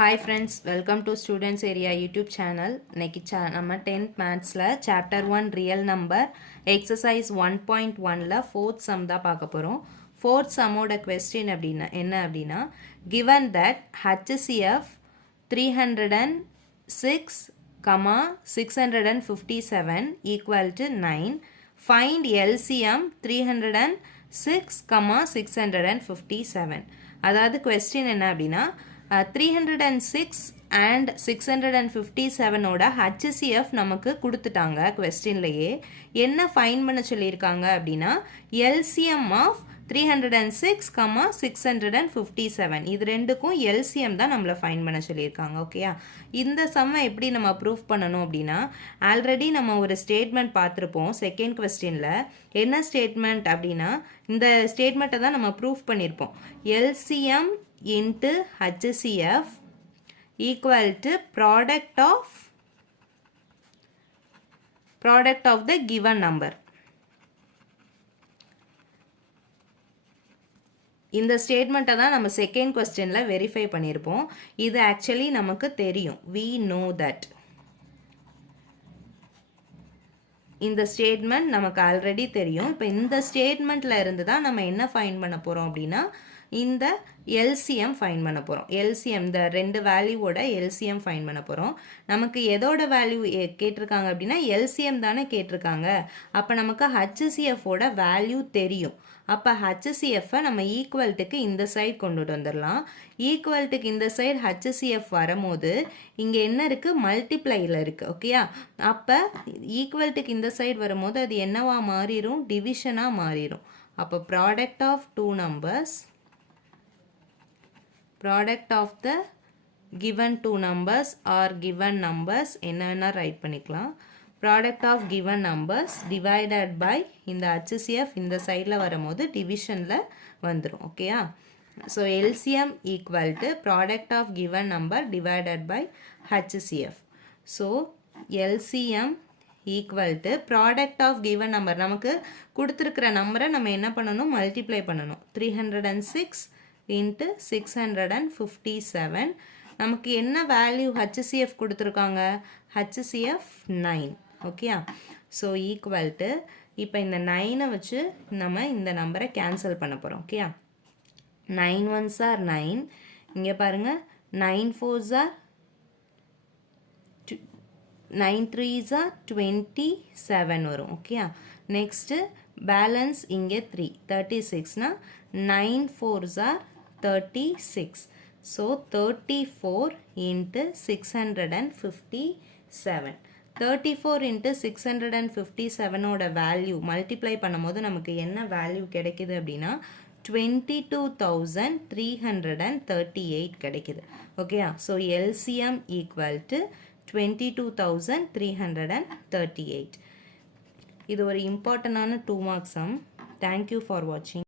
Hi friends, welcome to Students Area YouTube channel. இன்னைக்கு நம்ம 10th Mathsல Chapter 1 Real Number Exercise 1.1ல 4th sum தான் பார்க்க போகிறோம். 4th sumோட question என்ன அப்படின்னா given that HCF 306, 657 equal to 9, find LCM 306, 657. அதாவது question என்ன அப்படின்னா 306 and 657 ஓட HCF நமக்கு கொடுத்துட்டாங்க கொஸ்டின்லையே. என்ன ஃபைண்ட் பண்ண சொல்லியிருக்காங்க அப்படின்னா LCM ஆஃப் 306, 657 இது ரெண்டுக்கும் LCM தான் நம்மளை ஃபைண்ட் பண்ண சொல்லியிருக்காங்க. ஓகேயா, இந்த சம்மை எப்படி நம்ம ப்ரூஃப் பண்ணணும் அப்படின்னா ஆல்ரெடி நம்ம ஒரு ஸ்டேட்மெண்ட் பார்த்துருப்போம் செகண்ட் கொஸ்டினில். என்ன ஸ்டேட்மெண்ட் அப்படின்னா இந்த ஸ்டேட்மெண்ட்டை தான் நம்ம ப்ரூஃப் பண்ணியிருப்போம். LCM into HCF equal to product of the given number. இந்த ஸ்டேட்மெண்ட்டை தான் நம்ம செகண்ட் கொஸ்டினில் வெரிஃபை பண்ணியிருப்போம். இது ஆக்சுவலி நமக்கு தெரியும். we know that இந்த ஸ்டேட்மெண்ட் நமக்கு ஆல்ரெடி தெரியும். இப்போ இந்த ஸ்டேட்மெண்ட்டில் இருந்து தான் நம்ம என்ன ஃபைண்ட் பண்ண போகிறோம் அப்படின்னா இந்த LCM ஃபைண்ட் பண்ண போகிறோம். LCM இந்த ரெண்டு வேல்யூவோட LCM ஃபைண்ட் பண்ண போகிறோம். நமக்கு எதோட வேல்யூ கேட்டிருக்காங்க அப்படின்னா LCM தானே கேட்டிருக்காங்க. அப்போ நமக்கு HCFோட வேல்யூ தெரியும். அப்போ HCFை நம்ம ஈக்குவல்ட்டுக்கு இந்த சைடு கொண்டுட்டு வந்துடலாம். ஈக்குவல்ட்டுக்கு இந்த சைடு HCF வரும்போது இங்கே என்ன இருக்குது, மல்டிப்ளையில் இருக்குது. ஓகேயா, அப்போ ஈக்குவல்ட்டுக்கு இந்த சைடு வரும்போது அது என்னவா மாறிடும், டிவிஷனாக மாறிடும். அப்போ product of two numbers, product of the given two numbers or given numbers என்னன்னா ரைட் பண்ணிக்கலாம். product of given numbers divided by இந்த HCF இந்த சைடில் வரும்போது டிவிஷனில் வந்துடும். ஓகேயா, so LCM equal to product of given number divided by HCF. So LCM equal to product of given number, நமக்கு கொடுத்துருக்கிற நம்பரை நம்ம என்ன பண்ணணும், மல்டிப்ளை பண்ணணும். 306 into 657. நமக்கு என்ன வேல்யூ HCF கொடுத்துருக்காங்க, HCF 9. ஓகேயா, ஸோ ஈக்குவல் டு இப்போ இந்த 9 வச்சு நம்ம இந்த நம்பரை கேன்சல் பண்ண போகிறோம். ஓகேயா, 9 1s are 9, இங்கே பாருங்கள் 9 4s are 9 3s are 27 வரும். ஓகேயா, நெக்ஸ்ட்டு பேலன்ஸ் இங்கே 3 36னா 9 4s are 36. So 34 into 657. 34 into 657 ஓட வேல்யூ மல்டிப்ளை பண்ணும்போது நமக்கு என்ன வேல்யூ கிடைக்குது அப்படின்னா 22,338 கிடைக்குது. ஓகேயா, ஸோ LCM equal to 22,338. இது ஒரு இம்பார்ட்டண்டான 2 mark sum. Thank you for watching.